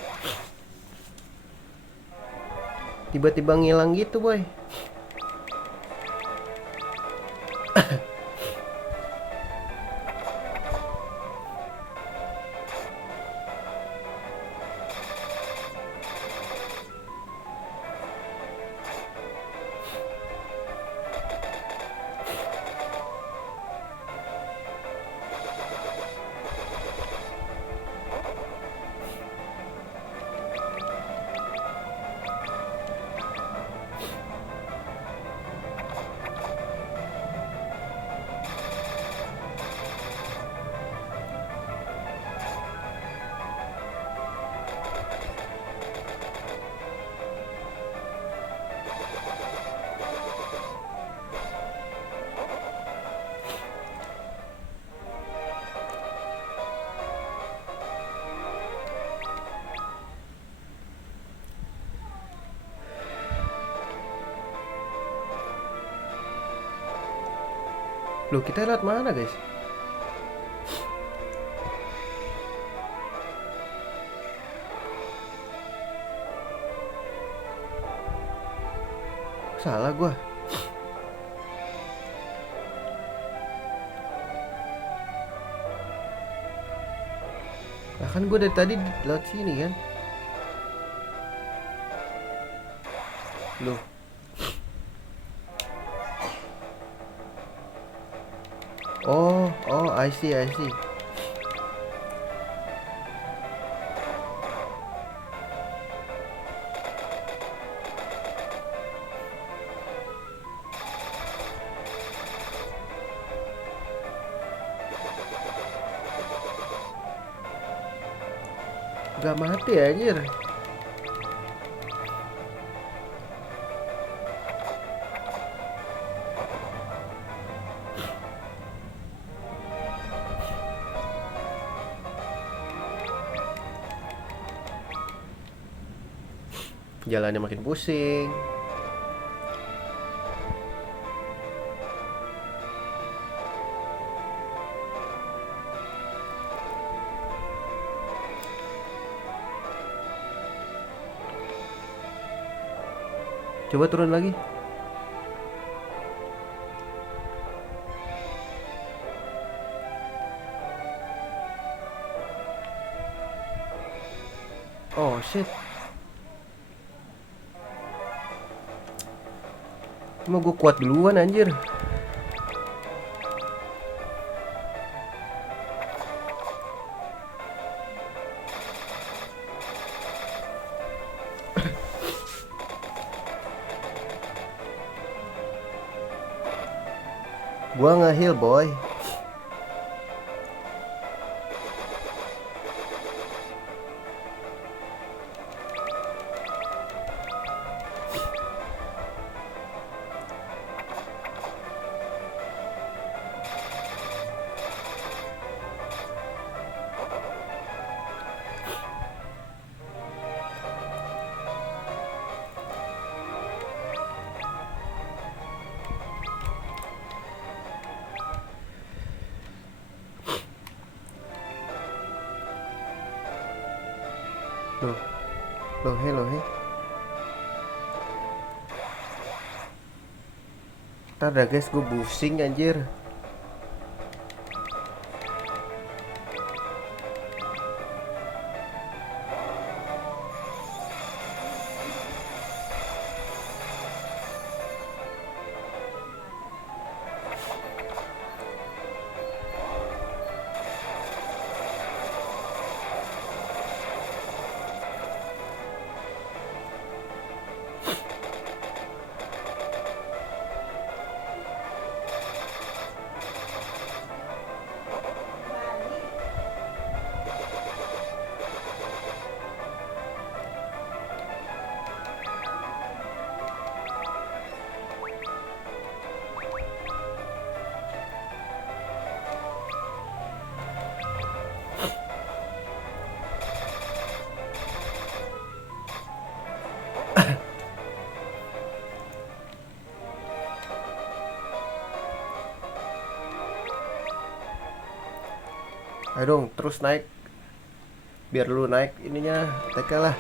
tiba-tiba ngilang gitu boy. Loh, kita lihat mana guys? Salah gua. Nah kan gue dari tadi lewat sini kan. Loh. Oh, I see, I see. Gak mati anjir. Jalannya makin pusing. Coba turun lagi. Oh shit. Cuma gue kuat duluan anjir. Gua nge-heal boy. Loh, loh he. Ntar dah guys, gue pusing anjir. Ayo dong, terus naik. Biar lu naik ininya, TK lah.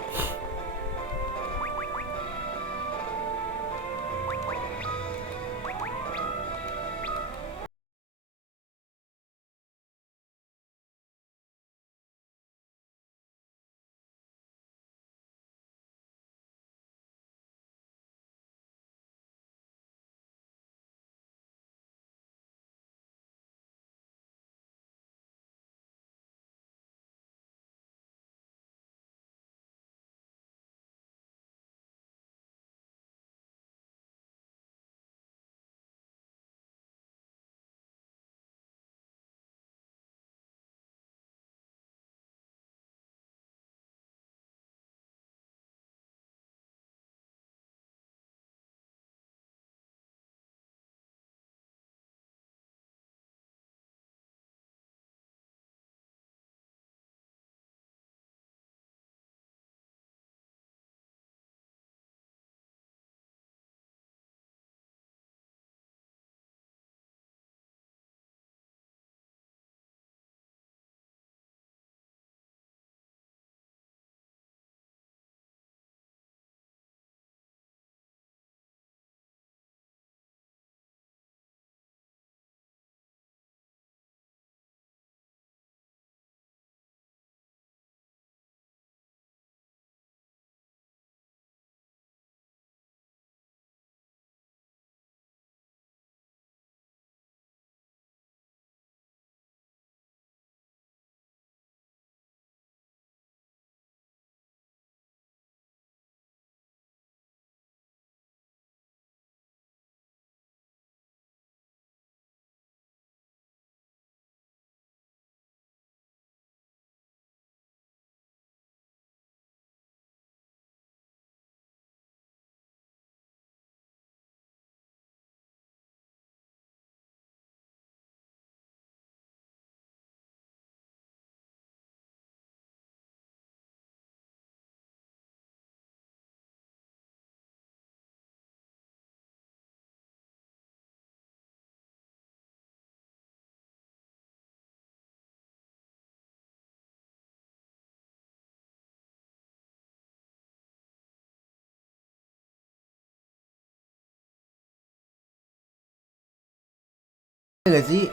Gak sih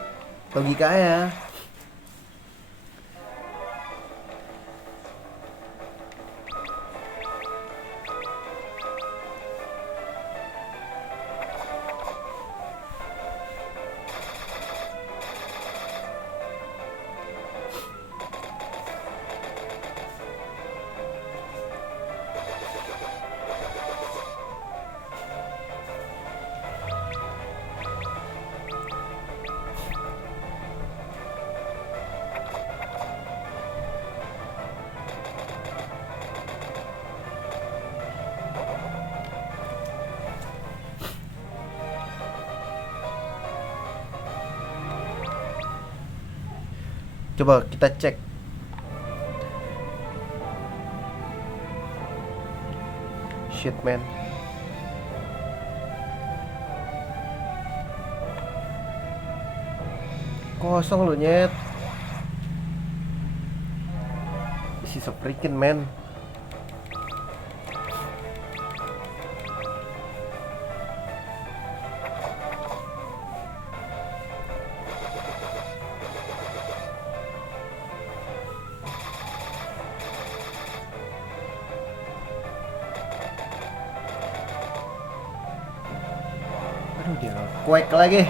logikanya? Coba kita cek. Shit man. Kosong lu nyet. Isi freaking man. Aduh dia kuek lagi.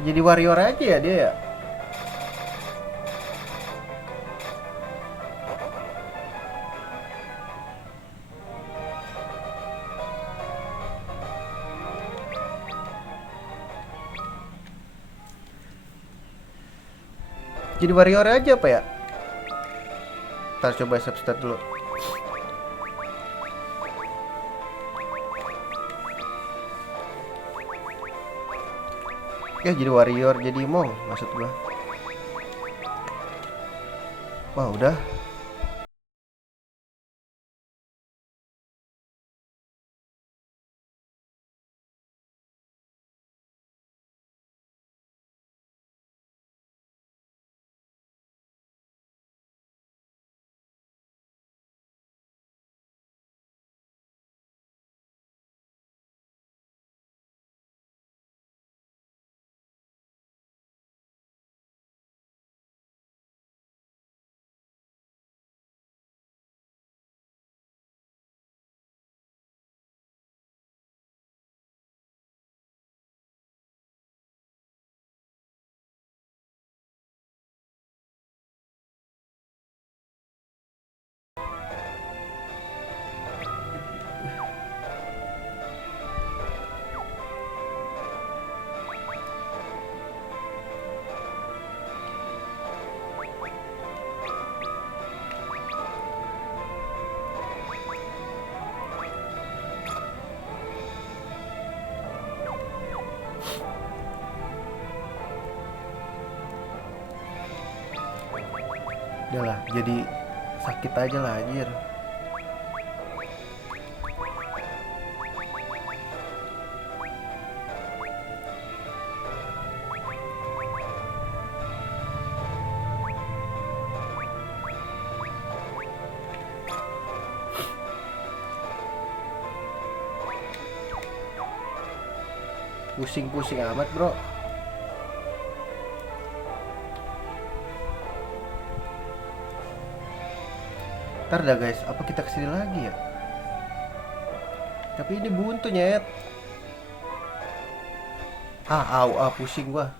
Jadi warrior aja ya dia ya. Jadi warrior aja apa ya? Ntar coba substat dulu. Ya jadi warrior, jadi mong maksud gua. Wah udah. Udah lah, jadi sakit aja lah anjir. Pusing-pusing amat bro. Ntar dah guys, apa kita kesini lagi ya? Tapi ini buntu nyet. Pusing gua.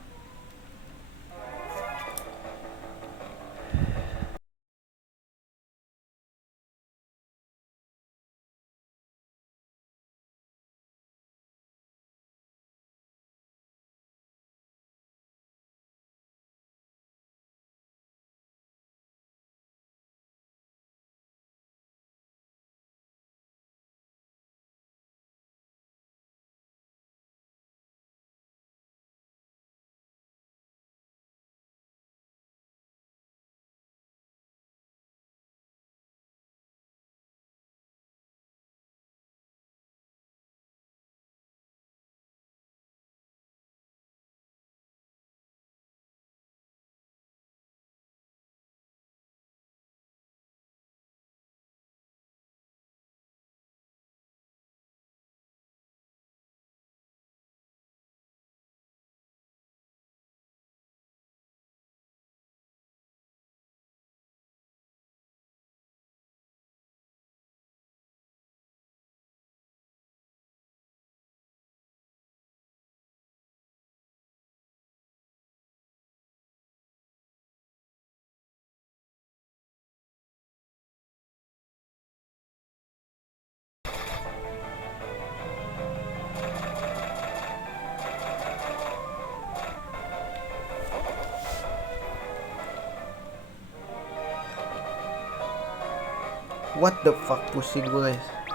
What the fuck, pusing gue guys.